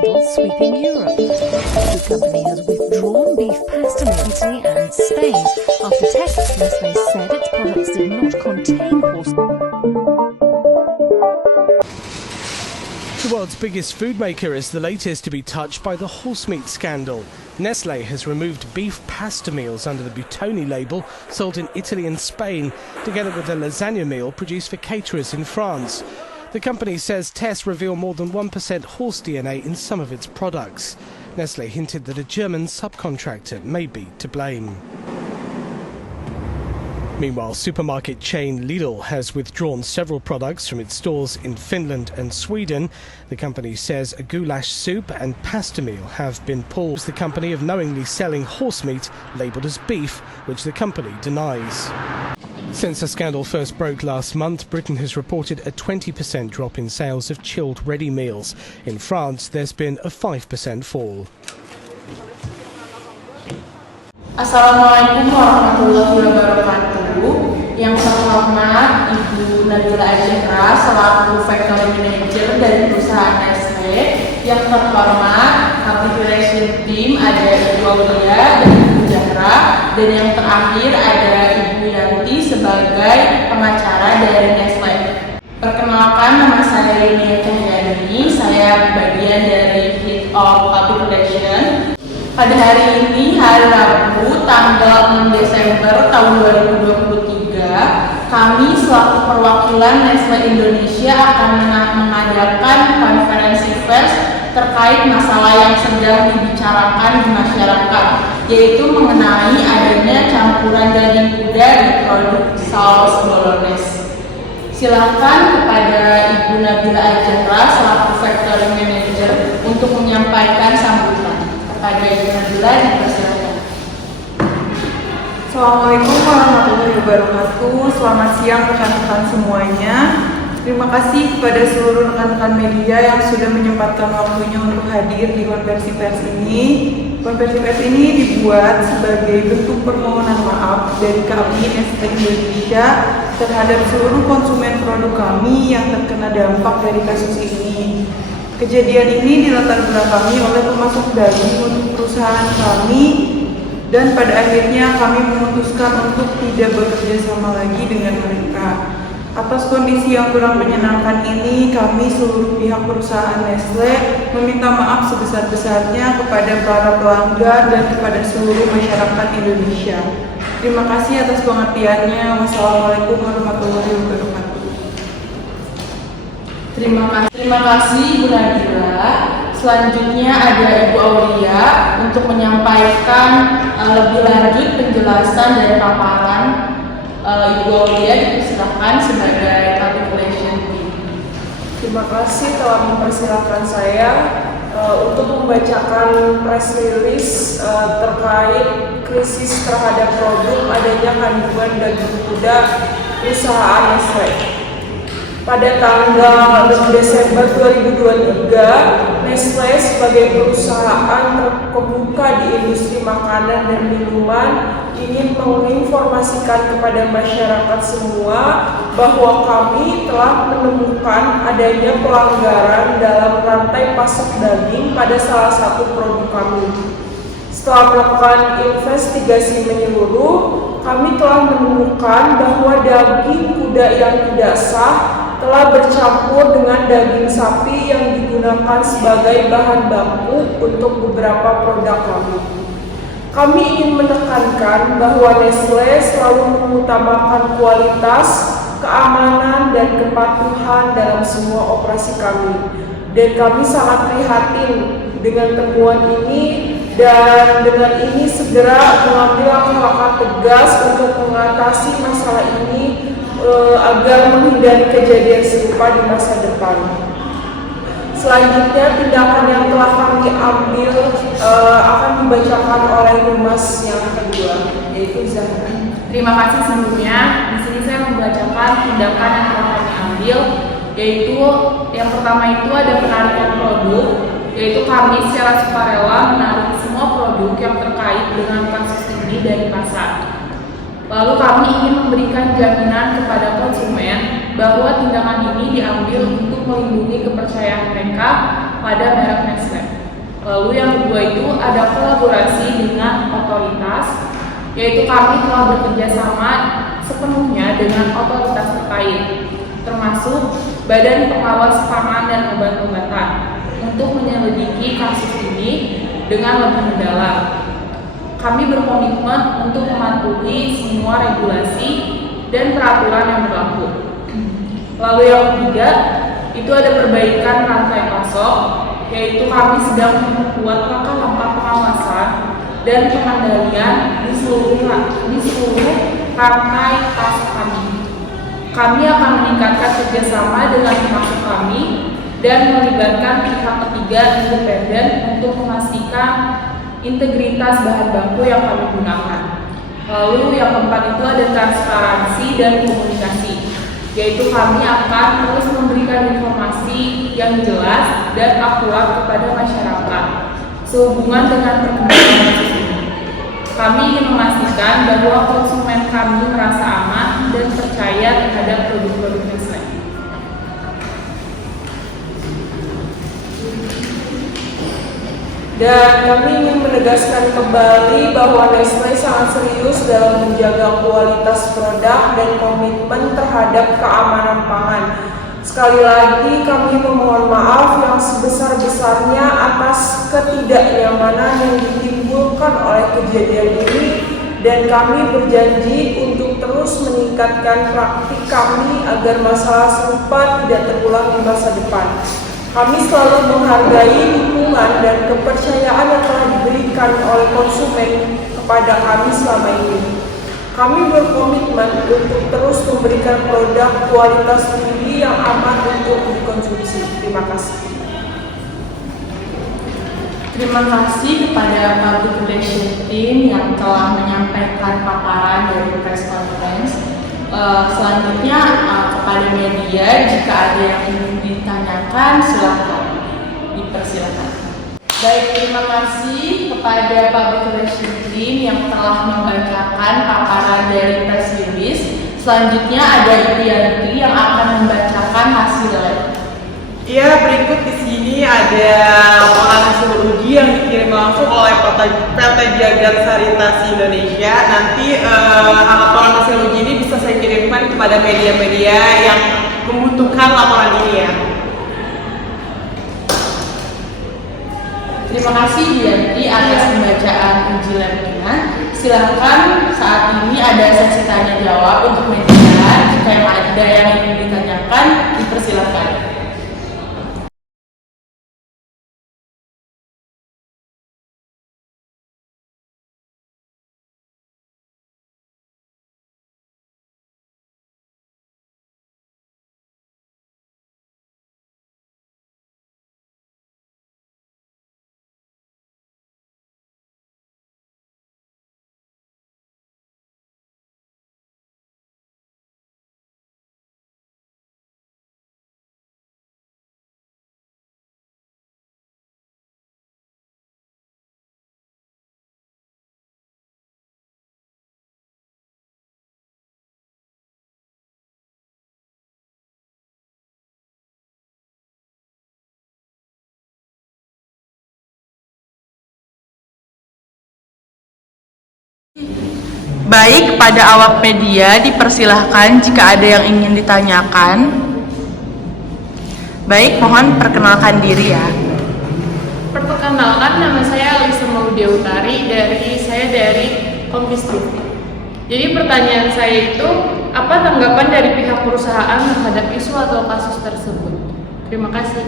scandal sweeping Europe. The company has withdrawn beef pasta in Italy and Spain after tests Nestlé said its products did not contain horse. The world's biggest food maker is the latest to be touched by the horse meat scandal. Nestlé has removed beef pasta meals under the Buitoni label sold in Italy and Spain, together with the lasagna meal produced for caterers in France. The company says tests reveal more than 1% horse DNA in some of its products. Nestlé hinted that a German subcontractor may be to blame. Meanwhile, supermarket chain Lidl has withdrawn several products from its stores in Finland and Sweden. The company says a goulash soup and pasta meal have been pulled. The company of knowingly selling horse meat labelled as beef, which the company denies. Since the scandal first broke last month, Britain has reported a 20% drop in sales of chilled ready meals. In France, there's been a 5% fall. Assalamualaikum warahmatullahi wabarakatuh. Yang terhormat Ibu Nabila Ajera selaku Factory Manager dari perusahaan Nestlé. Yang terhormat Application Team ada Ibu Aulia dan Ibu Zahra. Dan yang terakhir ada Ibu Yanti sebagai pengacara dari Nestlé. Perkenalkan, nama saya Rini Cahyani. Saya bagian dari Head of Public Relations. Pada hari ini, hari Rabu, tanggal 6 Desember tahun 2023, kami selaku perwakilan Nestlé Indonesia akan mengadakan konferensi pers terkait masalah yang sedang dibicarakan di masyarakat, yaitu mengenai adanya campuran daging kuda di produk saus bolognese. Silakan kepada Ibu Nabila Ajera selaku Factory Manager untuk menyampaikan sambutan. Pada Ibu Nabila, dipersilakan. Assalamualaikum warahmatullahi wabarakatuh. Selamat siang rekan-rekan semuanya. Terima kasih kepada seluruh rekan-rekan media yang sudah menyempatkan waktunya untuk hadir di konferensi pers ini. Konferensi pers ini dibuat sebagai bentuk permohonan maaf dari kami Nestlé Indonesia terhadap seluruh konsumen produk kami yang terkena dampak dari kasus ini. Kejadian ini dilatar belakangi oleh pemasok daging untuk perusahaan kami dan pada akhirnya kami memutuskan untuk tidak bekerja sama lagi dengan mereka. Atas kondisi yang kurang menyenangkan ini, kami seluruh pihak perusahaan Nestlé meminta maaf sebesar-besarnya kepada para pelanggan dan kepada seluruh masyarakat Indonesia. Terima kasih atas pengertiannya. Wassalamualaikum warahmatullahi wabarakatuh. Terima kasih Ibu Nabila. Selanjutnya ada Ibu Aulia untuk menyampaikan lebih lanjut penjelasan dari paparan. Ibu Aulia dipersilakan sebagai Public Relations Team. Terima kasih telah mempersilahkan saya untuk membacakan press release terkait krisis terhadap produk adanya kandungan daging kuda perusahaan Nestlé. Pada tanggal 6 Desember 2023, Nestlé sebagai perusahaan terkemuka di industri makanan dan minuman ingin menginformasikan kepada masyarakat semua bahwa kami telah menemukan adanya pelanggaran dalam rantai pasok daging pada salah satu produk kami. Setelah melakukan investigasi menyeluruh, kami telah menemukan bahwa daging kuda yang tidak sah telah bercampur dengan daging sapi yang digunakan sebagai bahan baku untuk beberapa produk kami. Kami ingin menekankan bahwa Nestlé selalu mengutamakan kualitas, keamanan, dan kepatuhan dalam semua operasi kami. Dan kami sangat prihatin dengan temuan ini dan dengan ini segera mengambil langkah-langkah tegas untuk mengatasi masalah ini agar menghindari kejadian serupa di masa depan. Selanjutnya, tindakan yang telah kami ambil akan dibacakan oleh Humas yang kedua, yaitu Zahra. Terima kasih sebelumnya. Di sini saya membacakan tindakan yang telah kami ambil, yaitu yang pertama itu ada penarikan produk, yaitu kami secara sukarela menarik semua produk yang terkait dengan kasus ini dari pasar. Lalu kami ingin memberikan jaminan kepada konsumen bahwa tindakan ini diambil untuk melindungi kepercayaan mereka pada merek Nestlé. Lalu yang kedua itu ada kolaborasi dengan otoritas, yaitu kami telah bekerja sama sepenuhnya dengan otoritas terkait, termasuk Badan Pengawas Pangan dan Obat-obatan, untuk menyelidiki kasus ini dengan lebih mendalam. Kami berkomitmen untuk mematuhi semua regulasi dan peraturan yang berlaku. Lalu yang ketiga, itu ada perbaikan rantai pasok, yaitu kami sedang membuat langkah-langkah pengawasan dan pengendalian di seluruh rantai pasok kami. Kami akan meningkatkan kerjasama dengan pengasuh kami dan melibatkan pihak ketiga independen untuk memastikan integritas bahan baku yang kami gunakan. Lalu yang keempat itu ada transparansi dan komunikasi, yaitu kami akan terus memberikan informasi yang jelas dan akurat kepada masyarakat sehubungan dengan perkembangan kasus ini. Kami ingin memastikan bahwa konsumen kami merasa aman dan percaya terhadap produk-produk Nestle. Dan kami ingin menegaskan kembali bahwa Nestle sangat serius dalam menjaga kualitas produk dan komitmen terhadap keamanan pangan. Sekali lagi kami memohon maaf yang sebesar-besarnya atas ketidaknyamanan yang ditimbulkan oleh kejadian ini, dan kami berjanji untuk terus meningkatkan praktik kami agar masalah serupa tidak terulang di masa depan. Kami selalu menghargai dukungan dan kepercayaan yang telah diberikan oleh konsumen kepada kami selama ini. Kami berkomitmen untuk terus memberikan produk kualitas tinggi yang aman untuk dikonsumsi. Terima kasih. Terima kasih kepada Public Relations Team yang telah menyampaikan paparan dari press conference. Selanjutnya kepada media, jika ada yang ingin ditanyakan, silakan dipersilakan. Baik, terima kasih kepada Public Relations Team yang telah membacakan paparan dari press release. Selanjutnya ada Ibu Yanti yang akan membacakan hasilnya. Ya, berikut di sini ada laporan hasil uji yang dikirim langsung oleh PT Jagat Sanitasi Indonesia. Nanti laporan hasil uji ini bisa saya kirimkan kepada media-media yang membutuhkan laporan ini ya. Terima kasih Bu Yanti atas pembacaan uji labnya. Silakan saat ini ada sesi tanya jawab untuk media. Jika ada yang ingin ditanyakan, dipersilakan. Baik, pada awak media dipersilahkan jika ada yang ingin ditanyakan. Baik, mohon perkenalkan diri ya. Perkenalkan, nama saya Alisa Maudia Utari, dari Kompas TV. Jadi pertanyaan saya itu, apa tanggapan dari pihak perusahaan terhadap isu atau kasus tersebut? Terima kasih.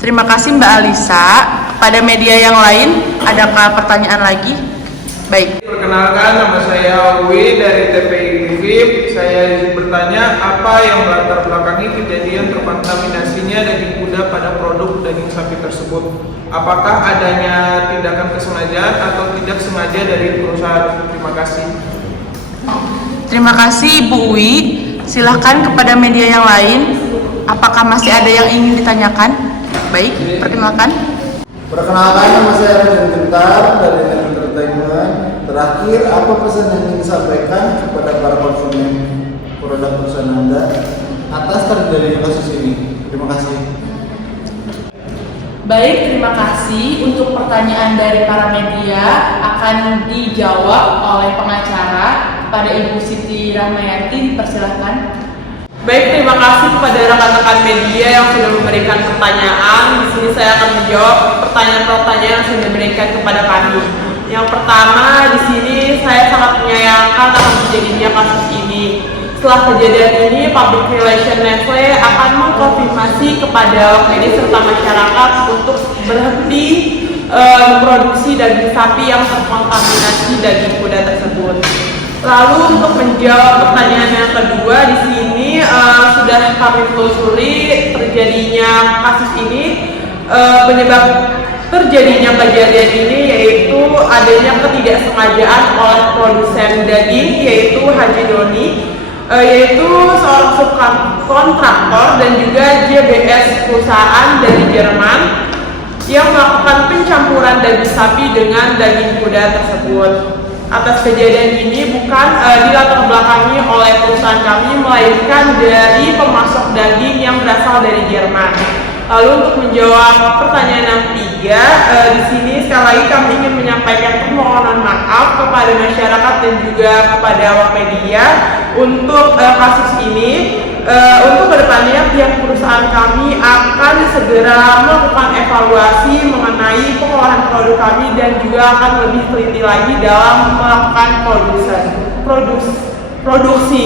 Terima kasih Mbak Alisa. Pada media yang lain, adakah pertanyaan lagi? Baik. Perkenalkan, nama saya Uwi dari TPI Grifip. Saya ingin bertanya, apa yang melatar belakangi kejadian terkontaminasinya daging kuda pada produk daging sapi tersebut? Apakah adanya tindakan kesengajaan atau tidak sengaja dari perusahaan? Terima kasih. Terima kasih Ibu Uwi. Silahkan kepada media yang lain. Apakah masih ada yang ingin ditanyakan? Baik, perkenalkan. Perkenalkan, nama saya Rajan Gentar dari Net Entertainment. Terakhir, apa pesan yang ingin disampaikan kepada para konsumen produk perusahaan Anda atas terjadinya kasus ini? Terima kasih. Baik, terima kasih. Untuk pertanyaan dari para media akan dijawab oleh pengacara kepada Ibu Siti Rahmayanti. Dipersilahkan. Baik, terima kasih kepada rekan-rekan media yang sudah memberikan pertanyaan. Di sini saya akan menjawab pertanyaan-pertanyaan yang sudah diberikan kepada kami. Yang pertama, di sini saya sangat menyayangkan akan terjadinya kasus ini. Setelah kejadian ini, Public Relations Nestle akan mengkonfirmasi kepada medis serta masyarakat untuk berhenti memproduksi daging sapi yang terkontaminasi daging kuda tersebut. Lalu untuk menjawab pertanyaan yang kedua, di sini sudah kami telusuri terjadinya kasus ini, penyebab terjadinya kejadian ini yaitu adanya ketidaksengajaan oleh produsen daging yaitu Haji Doni, yaitu seorang subkontraktor dan juga JBS perusahaan dari Jerman yang melakukan pencampuran daging sapi dengan daging kuda tersebut. Atas kejadian ini bukan dilatar belakangi oleh perusahaan kami, melainkan dari pemasok daging yang berasal dari Jerman. Lalu untuk menjawab pertanyaan yang ketiga, di sini sekali lagi kami ingin menyampaikan permohonan maaf kepada masyarakat dan juga kepada awak media untuk kasus ini. Untuk kedepannya pihak perusahaan kami akan segera melakukan evaluasi mengenai pengolahan produk kami dan juga akan lebih teliti lagi dalam melakukan produksi.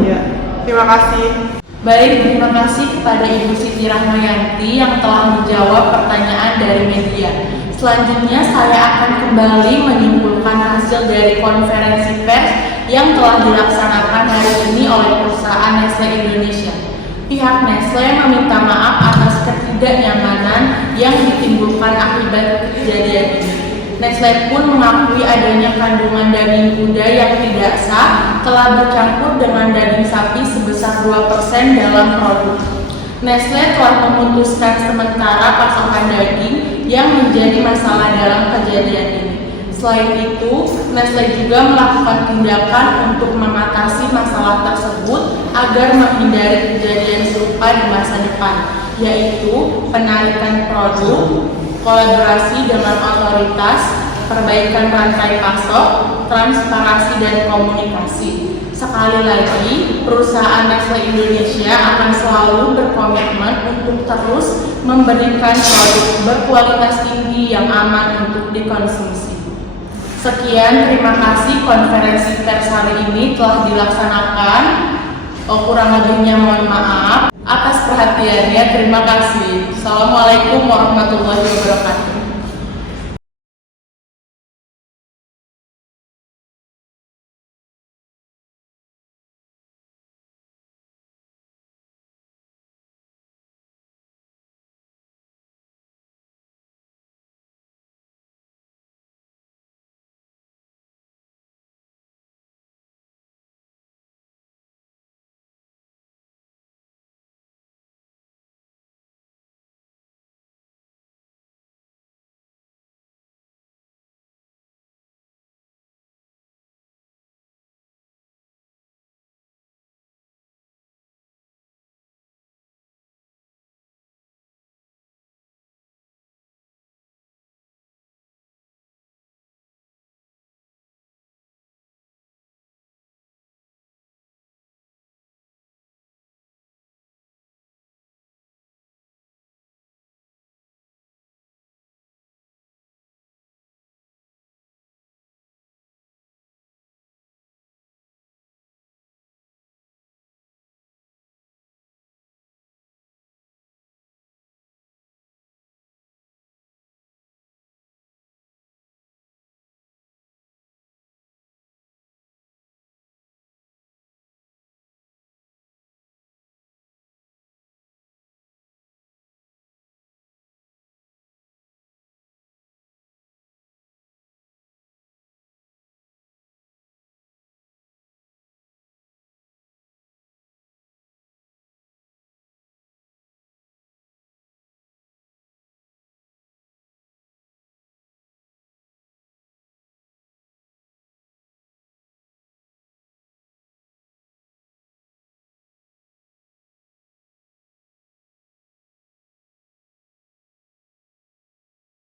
Ya, terima kasih. Baik, terima kasih kepada Ibu Siti Rahmayanti yang telah menjawab pertanyaan dari media. Selanjutnya saya akan kembali menyimpulkan hasil dari konferensi pers yang telah dilaksanakan hari ini oleh perusahaan Nestle Indonesia. Pihak Nestle meminta maaf atas ketidaknyamanan yang ditimbulkan akibat kejadian ini. Nestle pun mengakui adanya kandungan daging kuda yang tidak sah telah bercampur dengan daging sapi sebesar 2% dalam produk. Nestle telah memutuskan sementara pasokan daging yang menjadi masalah dalam kejadian ini. Selain itu, Nestle juga melakukan tindakan untuk mengatasi masalah tersebut agar menghindari kejadian serupa di masa depan, yaitu penarikan produk, kolaborasi dengan otoritas, perbaikan rantai pasok, transparansi dan komunikasi. Sekali lagi, perusahaan Nestle Indonesia akan selalu berkomitmen untuk terus memberikan produk berkualitas tinggi yang aman untuk dikonsumsi. Sekian, terima kasih konferensi pers hari ini telah dilaksanakan. Kurang lebihnya mohon maaf. Atas perhatiannya, terima kasih. Assalamualaikum warahmatullahi wabarakatuh.